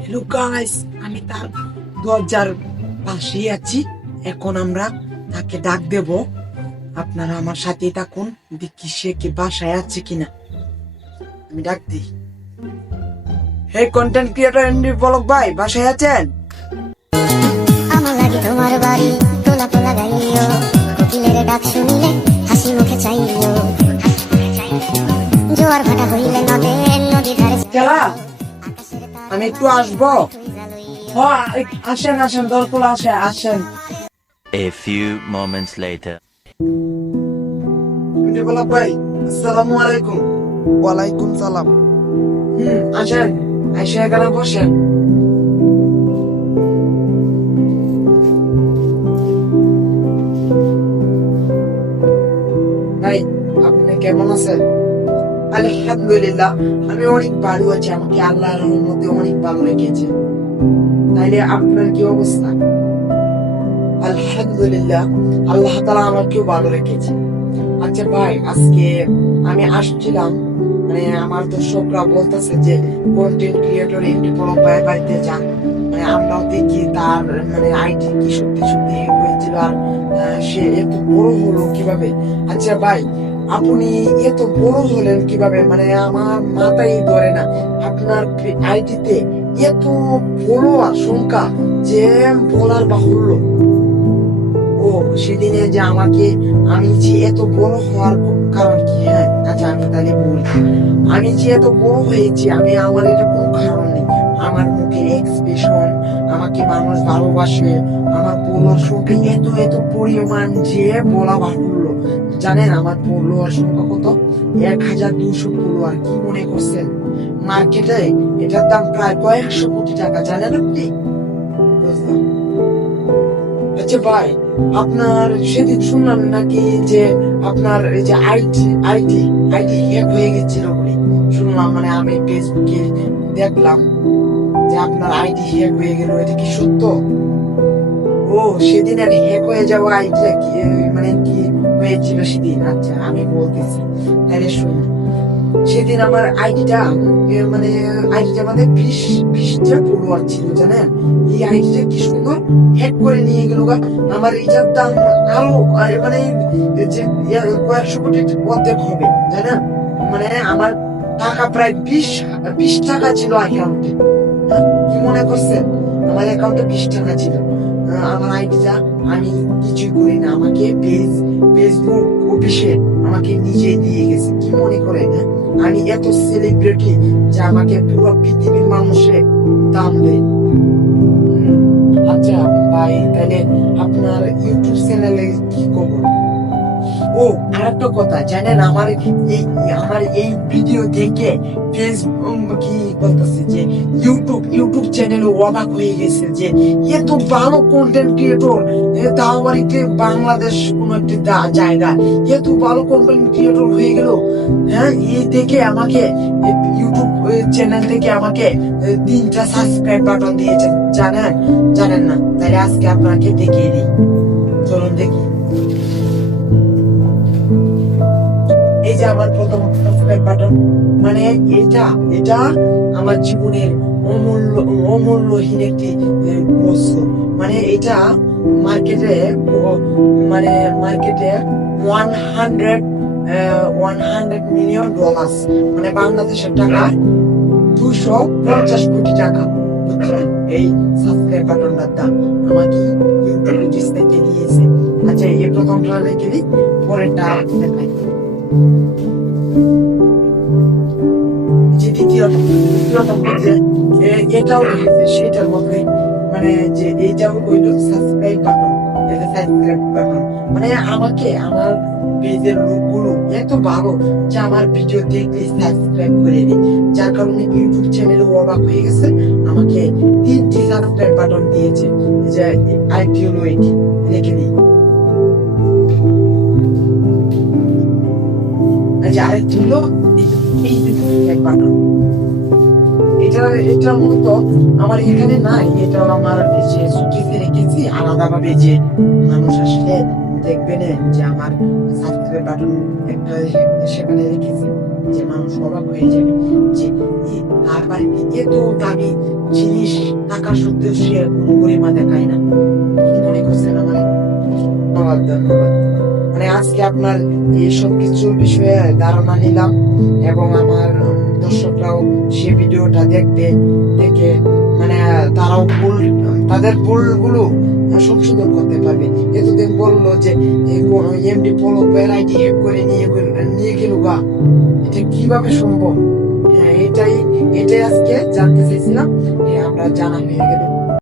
Hello guys, আমি তার দরজার পাশে আছি। এখন আমরা তাকে ডাক দেব। আপনারা আমার সাথেই থাকুন, দেখি সে কি বাসায় আছে কিনা। আমি ডাক দিই। হে কন্টেন্ট ক্রিয়েটর এন্ডি ব্লগ ভাই, বাসায় আছেন? আমার লাগি তোমার বাড়ি তোলা পোলা গাইও, কোকিলের ডাক শুনিলে হাসি মুখে চাইও, জোয়ার ভাটা হইলে নদী ধারে খেলা আমি একটু আসবো। হ্যাঁ, আসেন আসেন, দরকুল আসেন। A few moments later. Andy blog ভাই, আসসালামু আলাইকুম। ওয়ালাইকুম সালাম। আসেন, এসে এখানে বসেন। ভাই, আপনি কেমন আছেন? আলহামদুলিল্লাহ, আমি অনেক ভালো আছি। আমাকে আল্লাহর রহমতে অনেক ভালো রেখেছে। তাইলে আপনার কি অবস্থা? আলহামদুলিল্লাহ, আল্লাহ তাআলা আমাকেও ভালো রেখেছে। আচ্ছা ভাই, আজকে আমি আসছিলাম, মানে আমার দর্শকরা বলতেছে যে কন্টেন্ট ক্রিয়েটর এন্ডি ব্লগ ভাইয়ের বাড়িতে যান। মানে আমরাও দেখি তার মানে আইডি কি সত্যি সত্যি হয়েছিল, আর সে এত বড় হলো কিভাবে। আচ্ছা ভাই, আপনি এত বড় হলেন কিভাবে? মানে আমার মাথায় ধরে না। আপনার আইডিতে এত ফলোয়ার সংখ্যা যে বলার বাহুল্য। ও সেদিনে যে আমি যে এত বড় হওয়ার কারণ কি? হ্যাঁ, আচ্ছা আমি তাহলে বলি। আমি যে এত বড় হয়েছি, আমার এটা কোনো কারণ নেই। আমার মুখের এক্সপ্রেশন, আমাকে মানুষ ভালোবাসে, আমার ফলোয়ার সংখ্যা এত পরিমাণ যে বলা বাহুল্য। জানেন আমার ফলোয়ার সংখ্যা কত? 1200 ফলোয়ার। কি মনে করছেন? মার্কেটে এটার দাম প্রায় কয়েকশো কোটি টাকা, জানেন আপনি? বুঝলাম। আচ্ছা ভাই, আপনার সেদিন শুনলাম নাকি যে আপনার এই যে আইডি হ্যাক হয়ে গেছিল বলে শুনলাম। মানে আমি ফেসবুকে দেখলাম যে আপনার আইডি হ্যাক হয়ে গেল। এটা কি সত্য? ও সেদিন আর হ্যাক হয়ে যাওয়া আইডিটা কি মানে কি হয়েছিল সেদিন? আচ্ছা আমি বলতেছি, তাহলে শুনুন। সেদিন আমার আইডিটা মানে মানে 20টা ফলোয়ার ছিল, জানেন? এই আইডিটা কি সুন্দর হ্যাক করে নিয়ে গেল। আমার এটার দাম আরো মানে যে কয়েকশো কোটি অর্ধেক হবে, জানেন? মানে আমার টাকা প্রায় 20 টাকা ছিল অ্যাকাউন্টে। কি মনে করছেন? আমার অ্যাকাউন্টে 20 টাকা ছিল। আমার আইডিটা আমি কিছুই করি না, আমাকে ফেসবুক অফিসে আমাকে নিজে দিয়ে গেছে। কি মনে করেন? আমি এত সেলিব্রিটি যে আমাকে পুরো পৃথিবীর মানুষে দাম দেয়। আচ্ছা ভাই, তাহলে আপনার ইউটিউব চ্যানেলে কি খবর? ও আরেকটা কথা, জানেন আমার এই ভিডিও দেখে ফেসবুক কি বলতেছে যে ইউটিউব চ্যানেলে অবাক হয়ে গেছে যে এত ভালো কন্টেন্ট ক্রিয়েটর, তাও বাড়িতে বাংলাদেশ কোন একটি জায়গা এত ভালো কন্টেন্ট ক্রিয়েটর হয়ে গেল। হ্যাঁ, এই দেখে আমাকে ইউটিউব চ্যানেল থেকে আমাকে 3টা সাবস্ক্রাইব বাটন দিয়েছেন, জানেন না? তাহলে আজকে আপনাকে দেখিয়ে দিই, চলুন দেখি। এই যে আমার প্রথম সাবস্ক্রাইব বাটন, মানে এটা আমার জীবনের অমূল্যহীন একটি বস্তু। মানে এটা মার্কেটে 100 মিলিয়ন ডলার, মানে বাংলাদেশের টাকা 250 কোটি টাকা। এই সাবস্ক্রাইব বাটনটার দাম আমাকে ইউটিউব থেকে দিয়েছে। আচ্ছা এই প্রথমটা রেখে দিই, পরেরটা দেখাই। যে এটাও সেটার মধ্যে, মানে যে এইটাও হইল সাবস্ক্রাইব বাটন। এটা সাবস্ক্রাইব বাটন মানে আমাকে আমার পেজের লোকগুলো এত ভালো যে আমার ভিডিও দেখলে সাবস্ক্রাইব করে দিই, যার কারণে ইউটিউব চ্যানেলে অবাক হয়ে গেছে। আমাকে 3টি সাবস্ক্রাইব বাটন দিয়েছে। যে আইডি হলো এটি, রেখে দিই। আরেকটি হলো এই বাটন। এটা মূলত আমার এখানে নাই, এটা আমার সুটিতে রেখেছি আলাদাভাবে, যে মানুষ আসলে দেখবে না যে আমার সাবস্ক্রাইব বাটন একটা সেখানে রেখেছি। যে মানুষ অবাক হয়ে যাবে যে তার বাড়িতে এত দামি জিনিস থাকা সত্ত্বেও সে কোনো গরিমা দেখায় না। কি মনে করছেন আমার? ধন্যবাদ ধন্যবাদ। মানে আজকে আপনার এই সব কিছুর বিষয়ে ধারণা নিলাম এবং আমার দর্শকরাও সে ভিডিওটা দেখবে, দেখে মানে তারাও তাদের ভুলগুলো সংশোধন করতে পারবে। এতদিন বললো যে এমডি পলক ভাইয়ের আইডি হ্যাক করে নিয়ে গেল গা, এটা কিভাবে সম্ভব? হ্যাঁ, এটাই আজকে জানতে চাইছিলাম। আমরা জানা হয়ে গেল।